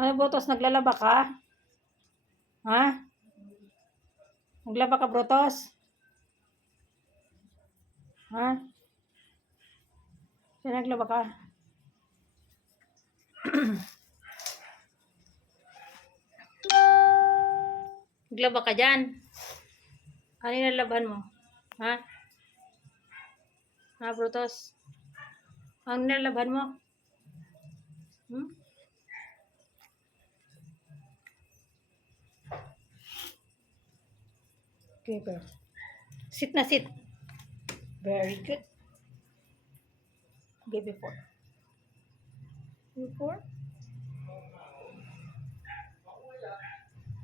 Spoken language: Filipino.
Ano, Brutos, naglalaba ka? Ha? Naglaba ka, Brutos? Ha? Saan naglaba ka? Naglaba ka dyan? Ano yung nalaban mo? Ha? Ha, Brutos? Ang nalaban mo? Hmm? Okay, girl. Sit na, sit. Very good. Okay, before. Before?